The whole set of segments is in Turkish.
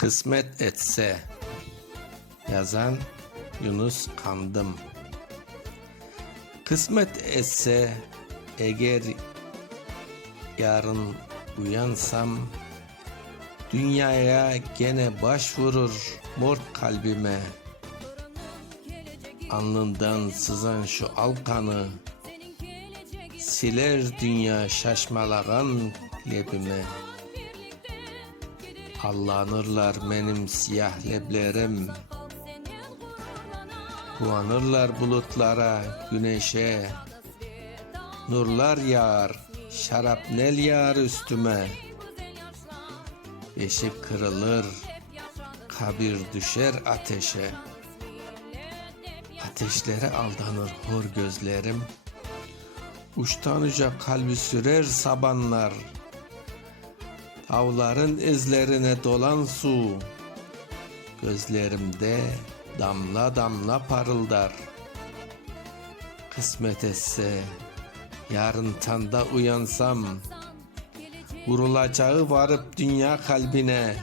Kısmet etse. Yazan Yunus Kandım. Kısmet etse eğer yarın uyansam, dünyaya gene başvurur mor kalbime. Alnından sızan şu alkanı siler dünya şaşmalagan lebime. Allanırlar benim siyah leblerim, kuanırlar bulutlara, güneşe. Nurlar yağar, şarapnel yağar üstüme. Beşik kırılır, kabir düşer ateşe. Ateşlere aldanır hor gözlerim, uçtan uca kalbi sürer sabanlar. Tavların izlerine dolan su, gözlerimde damla damla parıldar. Kısmet etse yarın tanda uyansam, vurulacağı varıp dünya kalbine.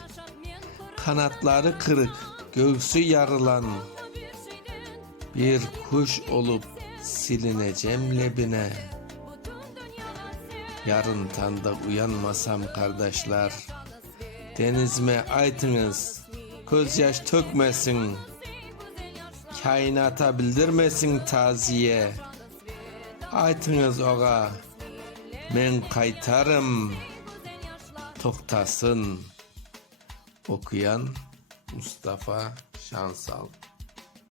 Kanatları kırık, göğsü yarılan bir kuş olup silineceğim lebine. Yarın tanda uyanmasam kardeşler, denizime aytınız gözyaş tökmesin, kainata bildirmesin taziye. Aytınız oğa men kaytarım, toktasın. Okuyan Mustafa Şansal.